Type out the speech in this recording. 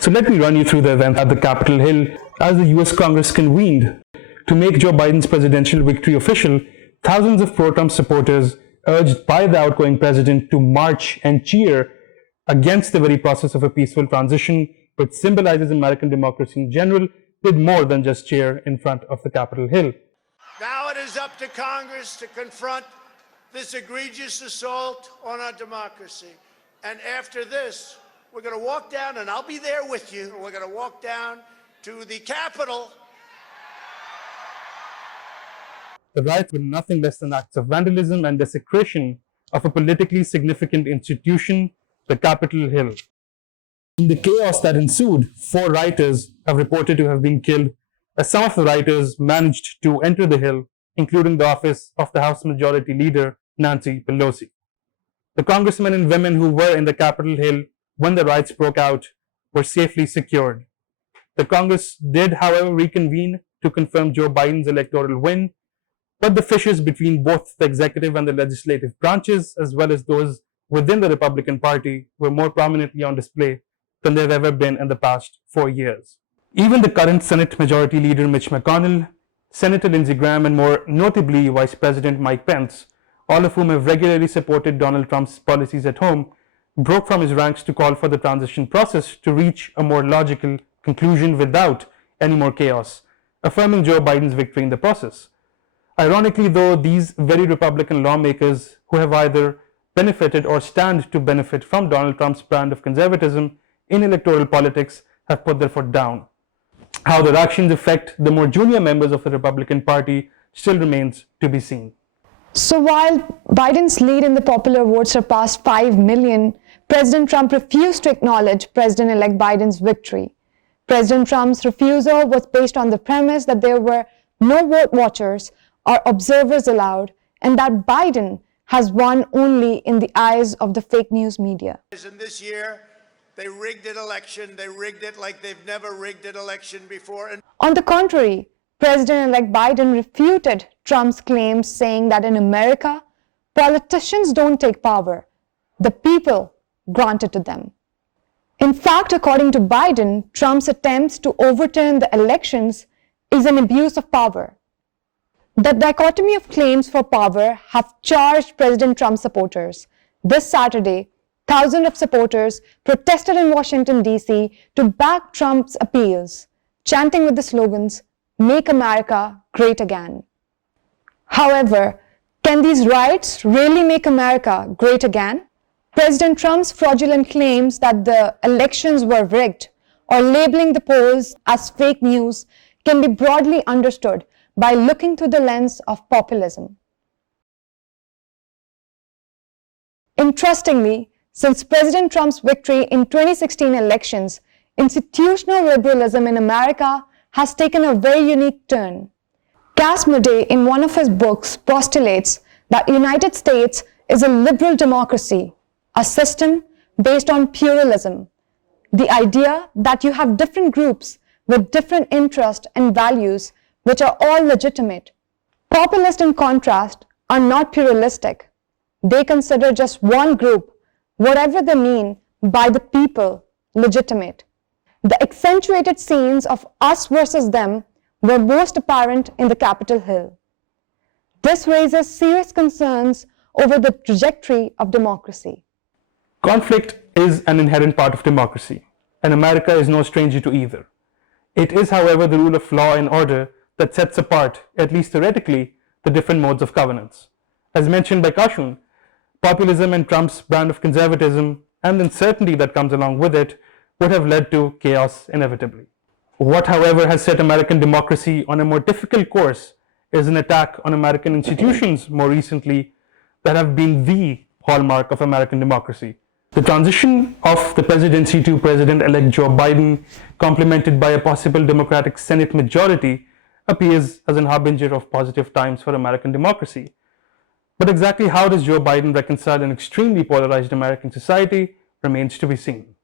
So let me run you through the events at the Capitol Hill as the US Congress convened. To make Joe Biden's presidential victory official, thousands of pro-Trump supporters urged by the outgoing president to march and cheer against the very process of a peaceful transition, which symbolizes American democracy in general, did more than just cheer in front of the Capitol Hill. Now it is up to Congress to confront this egregious assault on our democracy. And after this, we're going to walk down, and I'll be there with you. We're going to walk down to the Capitol. The riots were nothing less than acts of vandalism and desecration of a politically significant institution, the Capitol Hill. In the chaos that ensued, 4 rioters have reported to have been killed, as some of the rioters managed to enter the Hill, including the office of the House Majority Leader, Nancy Pelosi. The congressmen and women who were in the Capitol Hill when the riots broke out were safely secured. The Congress did, however, reconvene to confirm Joe Biden's electoral win, but the fissures between both the executive and the legislative branches, as well as those within the Republican Party, were more prominently on display than they've ever been in the past 4 years. Even the current Senate Majority Leader Mitch McConnell, Senator Lindsey Graham, and more notably Vice President Mike Pence, all of whom have regularly supported Donald Trump's policies at home, broke from his ranks to call for the transition process to reach a more logical conclusion without any more chaos, affirming Joe Biden's victory in the process. Ironically, though, these very Republican lawmakers who have either benefited or stand to benefit from Donald Trump's brand of conservatism in electoral politics have put their foot down. How their actions affect the more junior members of the Republican Party still remains to be seen. So while Biden's lead in the popular vote surpassed 5 million, President Trump refused to acknowledge President-elect Biden's victory. President Trump's refusal was based on the premise that there were no vote watchers or observers allowed, and that Biden has won only in the eyes of the fake news media. And this year, they rigged an election. They rigged it like they've never rigged an election before. On the contrary, President-elect Biden refuted Trump's claims, saying that in America, politicians don't take power. The people grant it to them. In fact, according to Biden, Trump's attempts to overturn the elections is an abuse of power. The dichotomy of claims for power have charged President Trump supporters. This Saturday, thousands of supporters protested in Washington, D.C. to back Trump's appeals, chanting with the slogans, "Make America Great Again." However, can these riots really make America great again? President Trump's fraudulent claims that the elections were rigged or labeling the polls as fake news can be broadly understood by looking through the lens of populism. Interestingly, since President Trump's victory in 2016 elections, institutional liberalism in America has taken a very unique turn. Cass Mudde, in one of his books, postulates that the United States is a liberal democracy, a system based on pluralism, the idea that you have different groups with different interests and values which are all legitimate. Populists, in contrast, are not pluralistic. They consider just one group, whatever they mean by the people, legitimate. The accentuated scenes of us versus them were most apparent in the Capitol Hill. This raises serious concerns over the trajectory of democracy. Conflict is an inherent part of democracy, and America is no stranger to either. It is, however, the rule of law and order that sets apart, at least theoretically, the different modes of governance. As mentioned by Kashun, populism and Trump's brand of conservatism and the uncertainty that comes along with it would have led to chaos inevitably. What, however, has set American democracy on a more difficult course is an attack on American institutions more recently that have been the hallmark of American democracy. The transition of the presidency to President-elect Joe Biden, complemented by a possible Democratic Senate majority, appears as an harbinger of positive times for American democracy. But exactly how does Joe Biden reconcile an extremely polarized American society remains to be seen.